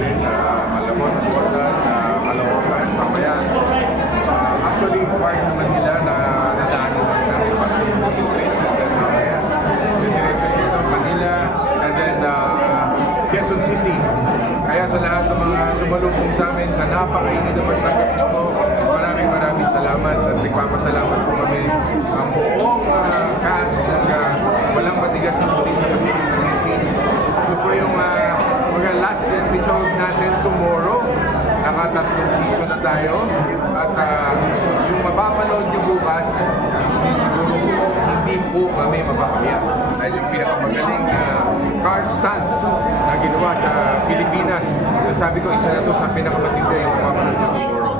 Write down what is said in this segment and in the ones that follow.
din Malabon, Bordas, Caloocan, mamaya. Actually, part naman nila na nadaanan namin pati yung train and mamaya. Diretso nyo Manila and then Quezon City. Kaya sa lahat ng mga sumalubong sa amin, sa napakainit na pagtanggap nyo po, maraming salamat at nagpapasalamat po kami ang buong cast ng Walang Matigas ng Pulis sa Pilipinas. Ito po yung last episode natin tomorrow. Nakatatlong season na tayo at yung mapapanood nyo bukas, siguro po hindi po kami mapapaya dahil yung pinakamagaling car stunts na ginawa sa Pilipinas. Sabi ko, isa na to sa pinakamatindi yung mapapanood nyo tomorrow.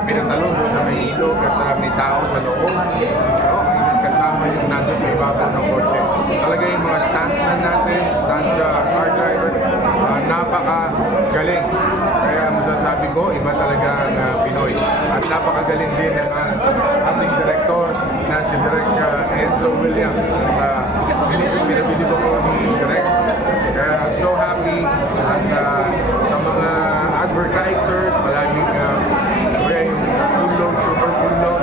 Pinatalong po sa may ilog at may tao sa loob. Kasama yung nandun sa ibabaw ng kotse. Talaga yung mga stuntman natin, stunt car driver, napakagaling. Kaya masasabi ko, iba talaga ang Pinoy. At napakagaling din ang ating director na si Direk Enzo William. Pinabili ko ni Direk. Kaya so happy at sa mga advertisers, palaging full load, super full load.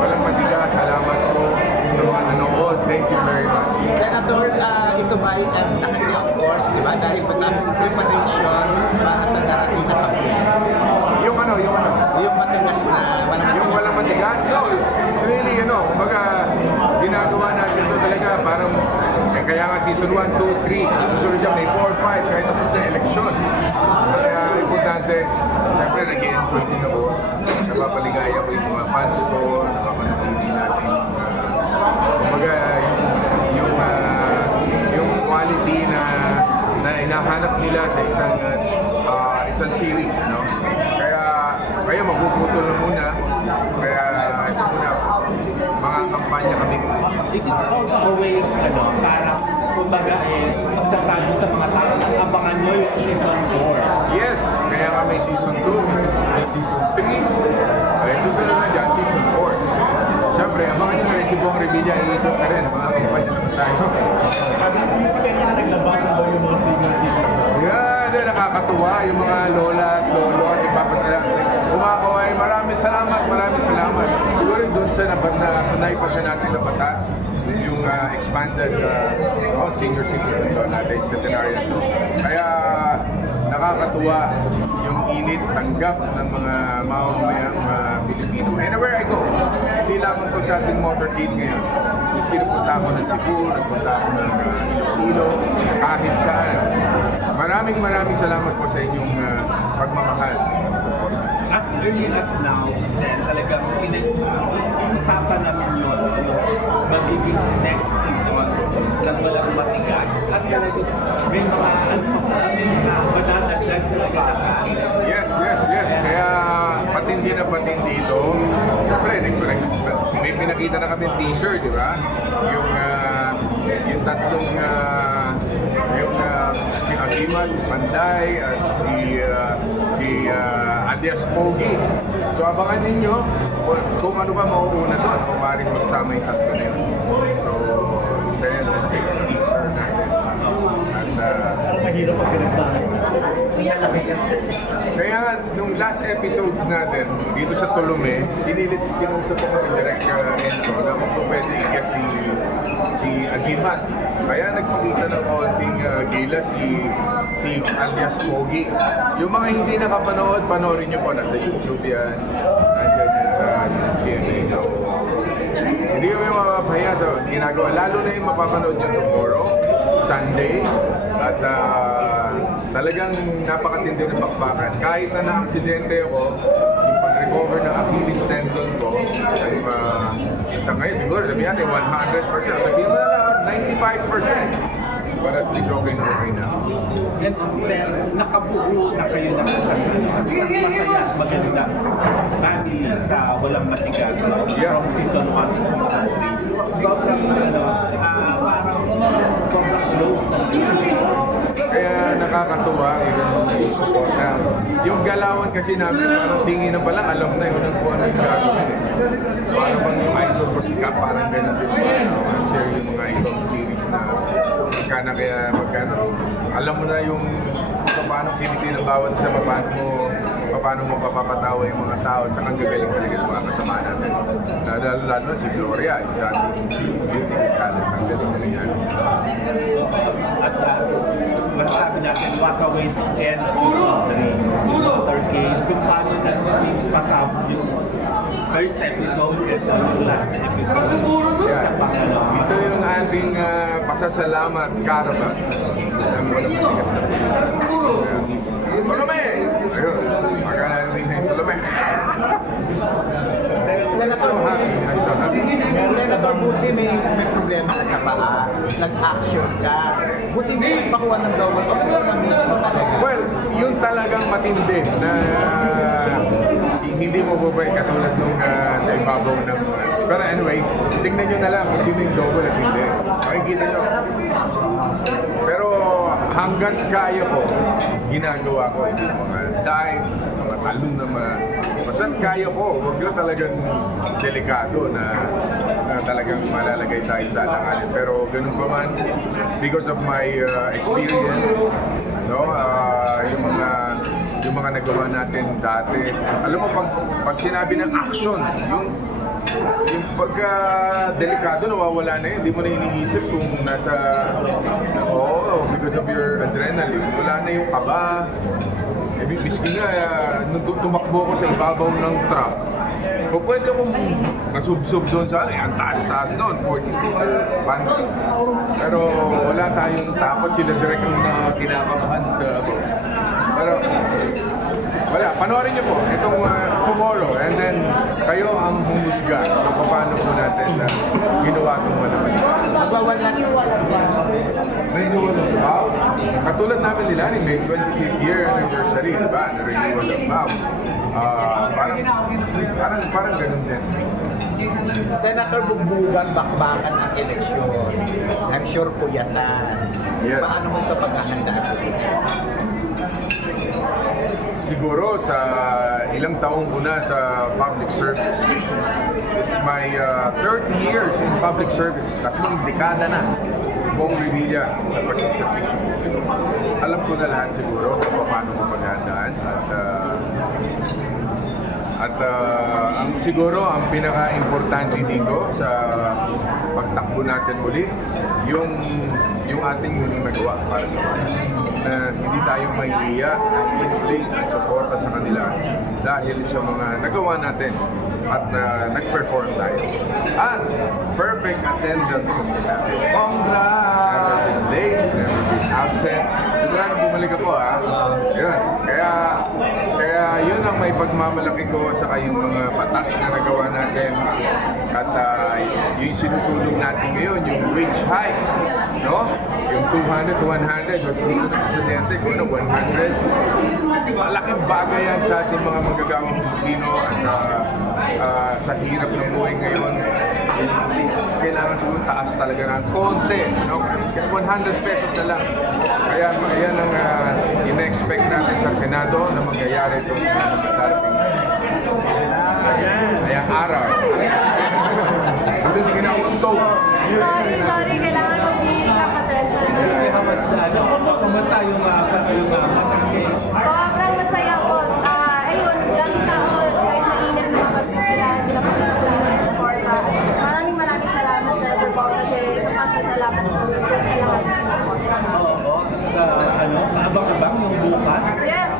Walang Matigas, salamat po sa mga nanood. Thank you very much. Senator, ito ba kasi of course, di ba? Dahil pa sa preparation para sa darating na pagkain. Yung matigas na walang matigas? No, it's really, kumbaga, ginagawa natin ito talaga parang, kaya nga season 1, 2, 3, susunod dyan may 4, 5, kahit tapos na eleksyon. Kaya importante, siyempre nag-i-enjoy din ako, napapaligaya ko yung mga fans ko, napapanood natin. Kumbaga, yung quality na hinahanap nila sa isang series, no? Kaya magpuputol na muna. Kaya ito muna, mga kampanya kami. Is it also a way, para kumbaga magsasabi sa mga tao na abangan nyo yung season 4? Yes, kaya nga may season 2, may season 3. Kaya susunod na dyan, season 4. Siyempre, abangan nyo na rin si Bong Revilla, iikot na rin, mga kampanya naman tayo. Hindi pa kanya na naglabasan daw yung mga senior. Yan, nakakatuwa yung mga lola at lolo at ipapasala. Kumakaway, maraming salamat. Siguro doon sa naipasa natin na batas, yung expanded senior citizen law natin, centenarian law. Kaya nakakatuwa yung init tanggap ng mga mamamayang Pilipino. Anywhere I go, hindi lamang to sa ating motorcade ngayon. Kasi nagpunta ako ng Cebu, nagpunta ako ng Iloilo, kahit saan. Maraming salamat po sa inyong pagmamahal at support. At early as now, then talagang pinag-uusapan namin yun magiging next season ng Walang Matigas. At talagang may madadagdag talaga na kain. Yes. Kaya patindi ito. Siyempre, may pinakita na kami t-shirt, di ba? Yung tatlong si Agimat, si Panday, at si alias Pogi. So abangan ninyo kung ano ba mauuna doon, kung maaaring magsama yung tatlo na yun. So, isa yan, t-shirt natin. Parang mahirap pag pinagsama. Kaya nung last episodes natin, dito sa Tolome, kinausap ko ng Direk Enzo na kung pwede i-guess si Agimat. Kaya nagpakita ng konting gila si alias Pogi. Yung mga hindi nakapanood, panoorin nyo po. Nasa YouTube yan. Nandiyan yan sa GMA. So, hindi kami mapapahiya sa ginagawa. Lalo na yung mapapanood nyo tomorrow, Sunday. At talagang napakatindi ng bakbakan. Kahit na na-aksidente ako, yung pag-recover ng Achilles tendon ko, ay sa ngayon siguro, sabihin natin 100%. Sabihin mo na lang, 95%. But at least okay na. And then, nakabuo na kayo ng masaya at maganda family sa Walang Matigas from season 1 to 3. Sobrang parang sobrang close na kaya nakakatuwa yung support na. Yung galawan kasi namin, parang tingin na palang alam na yun kung ano yung gagawin eh. Parang bang yung idol ko si Cap, parang ganun din ba? Share yung mga ibang series na magkano alam mo na yung paano kimiti ng bawat isa, paano mo papapatawa yung mga tao, at saka ang gagaling talaga ng mga kasama natin. Lalo na si Gloria, yung dating beauty talent, ang galing na yan. At masabi natin, what a way to end the motorcade, kung paano naging pasabog yung first episode and the last episode. Yeah. Ito yung ating pasasalamat caravan ng walang matigas na pulis. Tolome! Ayun, magkakarinig na yung Tolome. Senator Buti, may problema ka sa paa. Nag-action ka. Buti mo pakuha ng double o ito na mismo talaga? Well, yun talagang matindi na hindi mo bubay katulad nung sa ibabaw ng... Pero anyway, tingnan nyo na lang kung sino yung double at hindi. Makikita nyo. Pero hanggat kaya ko, ginagawa ko yung mga dive, mga talon na basta't kaya ko, huwag yun talagang delikado na talagang malalagay tayo sa alanganin. Pero ganun pa man, because of my experience, no, yung mga nagawa natin dati. Alam mo, pag sinabi ng action, yung pagka delikado, nawawala na yun. Hindi mo na iniisip kung nasa, because of your adrenaline. Wala na yung kaba. Miski nga, nung tumakbo ko sa ibabaw ng truck, o pwede akong masubsob doon sa ang taas-taas doon, 42 band. Pero wala tayong takot, sila direct yung kinakabahan sa pero wala, panoorin niyo po itong tomorrow, and then kayo ang humusga kung paano po natin ginawa itong malaman. Magwawala siya. Renewal of vows. Katulad namin nila, may 25th year anniversary, diba? Renewal of vows. Parang ganun din. Senator, bugbugan, bakbakan ng eleksyon. I'm sure po yan na. Yes. Paano mo ito paghahandaan? Siguro sa ilang taong ko na sa public service. It's my 30 years in public service. 3 dekada na. Buong Revilla sa participation. Alam ko na lahat siguro kung paano ko paghandaan. At siguro ang pinaka-importante dito sa pagtakbo natin muli, yung ating muling nagawa para sa bayan. Na hindi tayo mahihiya, i-play at suporta sa kanila dahil sa mga nagawa natin at nag-perform tayo. At perfect attendance sa sila. Congrats! Never been late, never been absent. Sigurado bumalik ako Yun. Kaya yun ang may pagmamalaki ko sa kayong mga batas na nagawa natin. At yung sinusulong natin ngayon, yung wage hike, no? Yung 200 to 100, at gusto ng presidente ko na 100. Malaking bagay yan sa ating mga manggagawang Pilipino at sa hirap ng buhay ngayon. Kailangan siguro taas talaga ng konti, no? 100 pesos na lang. Kaya yan ang ina-expect natin sa Senado na mangyayari itong darating. Kaya araw. Buti hindi ka na untog. Sorry, kailangan mag-iis lang, pasensya na. Kamusta yung Sobrang masaya po. Ayun, ganun na ako, kahit mainit mga kasi sila, hindi na pagkakulit ng suporta. Maraming salamat sa Senator Paul kasi sa pasasalamat po sa lahat ng suporta. kaabang-abang yung bukas? Yes,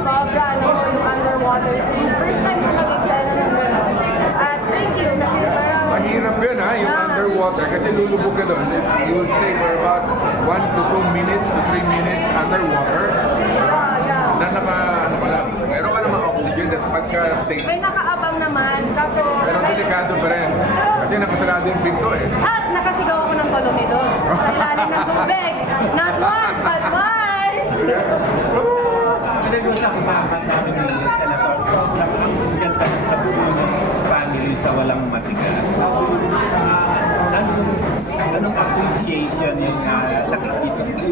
sobra. Alam mo yung underwater scene. First time ko mag-excel ng gano'n. At thank you kasi parang... Mahirap yun yung underwater kasi lulubog ka doon. You will stay for about 1 to 2 minutes to 3 minutes underwater. Na meron ka naman oxygen at pagka-take. May nakaabang naman, kaso... Pero delikado pa rin. Kasi nakasarado yung pinto At nakasigaw ako ng Tolome doon. Sa ilalim ng tubig. Not once, but twice! Pinag-usapan namin ni Senator na ang ganda ng kabuo ng family sa walang matigas. Anong appreciation yung nakikita ko?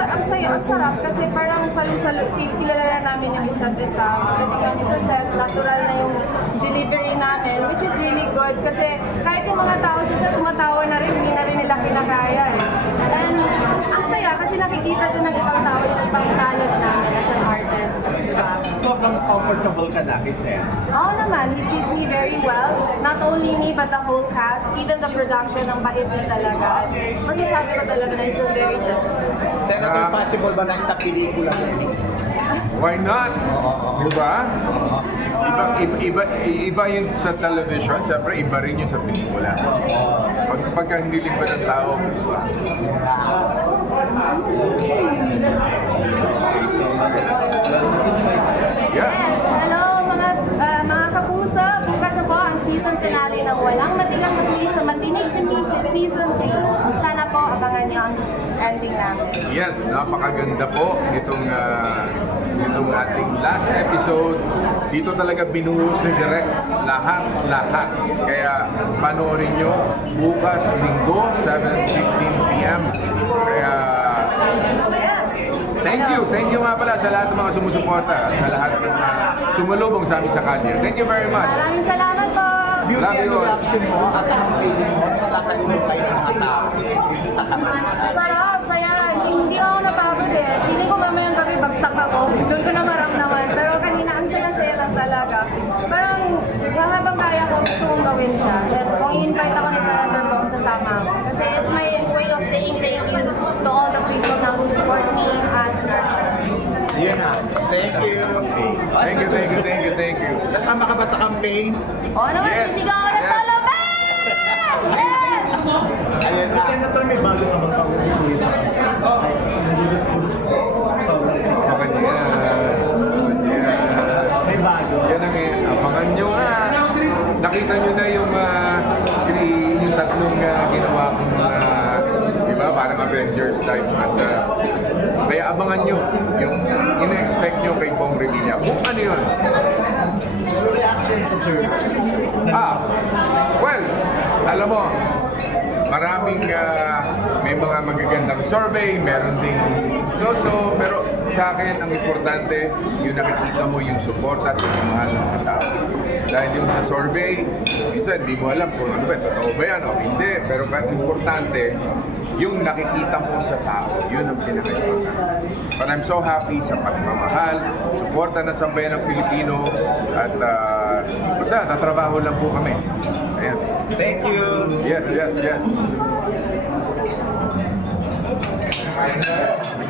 Ang masaya, ang sarap kasi parang salo-salo, kilala namin yung isa't isa. Pagdating kami sa set, natural na yung delivery namin, which is really good kasi kahit yung mga tao sa set, tumatawa na rin, hindi na rin nila kinakaya eh. And ang saya kasi nakikita din ng ibang tao yung ibang talent namin as an artist. Diba? Sobrang comfortable ka na kay Sen. Oo naman, he treats me very well. Not only me, but the whole cast, even the production, ang bait niya talaga. At masasabi ko talaga na he's very gentle. Senator, possible ba na sa pelikula niya? Why not? Diba? Iba yung sa television, siyempre iba rin yung sa pelikula. Pagka hindi liba ng tao, yeah. Yes, hello mga kapuso. Bukas na po ang season finale ng Walang Matigas na Pulis sa Matinig na Music Season 3. Sana po abangan niyo ang ending namin. Yes, napakaganda po itong ating last episode. Dito talaga binuhos ni Direk lahat. Kaya panoorin nyo bukas linggo 7:15 PM. Kaya thank you nga pala sa lahat ng mga sumusuporta at sa lahat ng sumulubong sa amin sa kalye. Thank you very much. Maraming salamat po. Beauty Love and you all. reaction mo at ang feeling mo is nasa lulong kayo ng mga tao sa kanal. Sarap, saya. Hindi ako napagod eh. Feeling ko mamayang gabi bagsak ako. Doon ko na maramdaman. Pero kanina ang saya-saya lang talaga. Parang habang kaya ko gusto kong gawin siya. Then kung i-invite ako ni Senator Bong, sasama ako. Kasi it's my way of saying thank you to all the people na who support me as an artist. Yun na. Thank you. Thank you. Kasama ka ba sa campaign? Oo naman, Yes. sisigaw ako ng Toloban! Yes! Ayun na. Senator, may bago ka bang pag-usuin sa kanya? Ay, nag-ulit sa may bago. Yan ang abangan nyo nga. Nakita nyo na yung tatlong ginawa kong diba? Parang Avengers type. At kaya abangan nyo yung ina-expect nyo kay Bong Revilla. Kung ano yun? Reaction sa sir. Well, alam mo, maraming may mga magagandang survey, meron ding so, pero sa akin ang importante yung nakikita mo yung support at yung mahal ng mga tao. Dahil yung sa survey, minsan hindi mo alam kung ano ba, totoo ba yan o hindi, pero importante yung nakikita mo sa tao, yun ang pinaka-importante. But I'm so happy sa pagmamahal, suporta ng sambayan ng Pilipino, at basta natrabaho lang po kami. Ayan. Thank you. Yes.